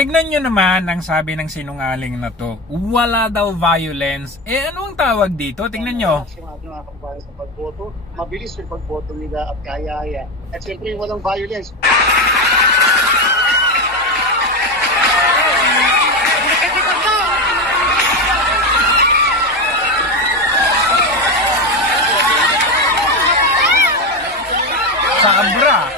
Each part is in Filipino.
tignan nyo naman ang sabi ng sinungaling na to. Wala daw violence. Ano ang tawag dito? Tignan nyo. Sa pagboto, mabilis yung pagboto nila at kaya-haya. At siyempre walang violence. Sabra.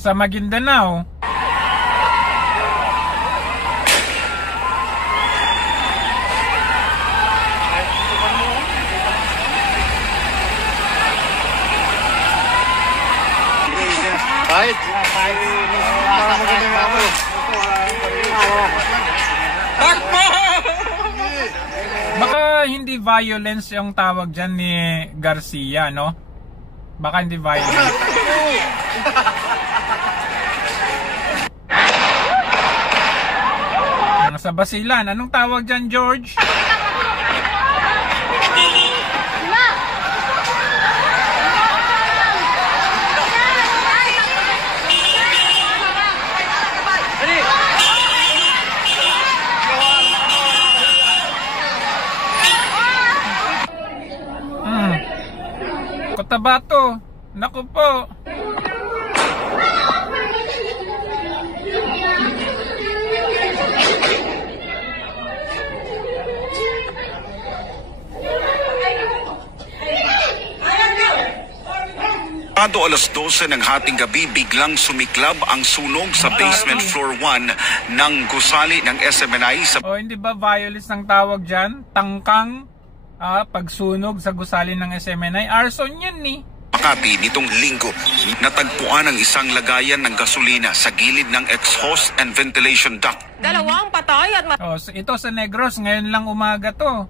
Sa Maguindanao. Kahit baka hindi violence yung tawag dyan ni Garcia, no? Baka hindi violence. Sa Basilan, anong tawag dyan, George? Cotabato. Naku po. Alas 12 ng hating gabi, biglang sumiklab ang sunog sa basement floor 1 ng gusali ng SMNI sa... Hindi ba violence ng tawag dyan? Tangkang pagsunog sa gusali ng SMNI. Arson yan ni. Makati nitong linggo, natagpuan ang isang lagayan ng gasolina sa gilid ng exhaust and ventilation duct. Dalawang patay at... ito sa Negros, ngayon lang umaga to.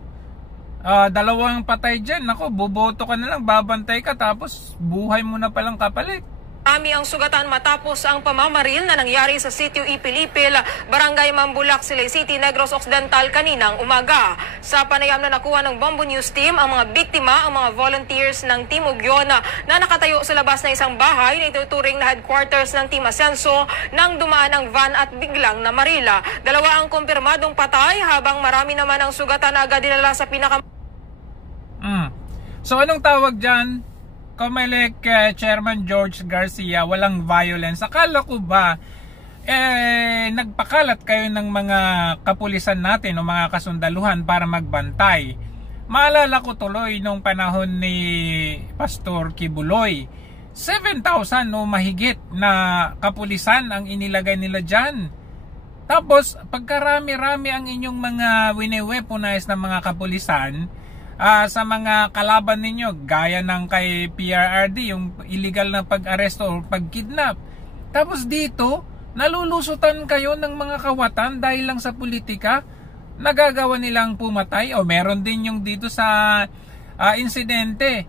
Dalawang patay dyan. Ako, boboto ka na lang, babantay ka, tapos buhay mo na palang kapalit. Marami ang sugatan matapos ang pamamaril na nangyari sa sitio Ipilipil, Barangay Mambulak, Silay City, Negros Occidental kaninang umaga. Sa panayam na nakuha ng Bombo News Team, ang mga biktima, ang mga volunteers ng Team Ugyon na nakatayo sa labas ng isang bahay na ituturing na headquarters ng Team Asenso nang dumaan ang van at biglang namarila. Dalawa ang kumpirmadong patay habang marami naman ang sugatan na agad dinala sa So anong tawag dyan? Comelec Chairman George Garcia, walang violence. Akala ko ba nagpakalat kayo ng mga kapulisan natin o mga kasundaluhan para magbantay? Maalala ko tuloy nung panahon ni Pastor Kibuloy, 7,000 o mahigit na kapulisan ang inilagay nila dyan. Tapos pagkarami-rami ang inyong mga wine-weaponize na mga kapulisan sa mga kalaban ninyo, gaya ng kay PRRD, yung illegal na pag-aresto o pag-kidnap. Tapos dito, nalulusutan kayo ng mga kawatan dahil lang sa politika, nagagawa nilang pumatay. O meron din yung dito sa insidente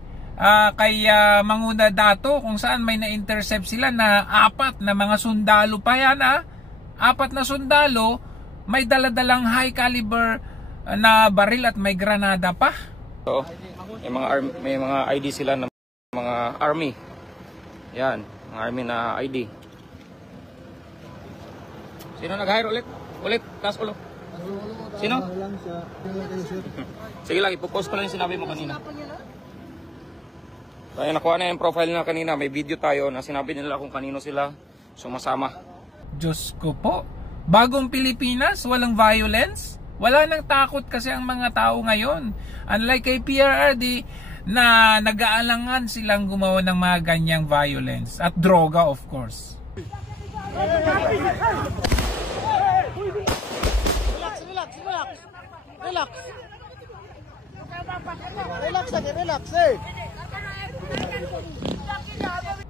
kay Manguna Dato, kung saan may na-intercept sila na 4 na mga sundalo pa yan. 4 na sundalo, may daladalang high caliber na baril at may granada pa. So, may mga ID sila ng mga army. Yan, mga army na ID. Sino nag-hire ulit? Taas ulo. Sino? Sige lang, ipopost ko lang yung sinabi mo kanina. Kaya nakuha na yung profile na kanina. May video tayo na sinabi nila kung kanino sila sumasama. Diyos ko po. Bagong Pilipinas, walang violence? Wala nang takot kasi ang mga tao ngayon. Unlike kay PRRD na nag-aalangan silang gumawa ng mga ganyang violence. At droga, of course. Relax.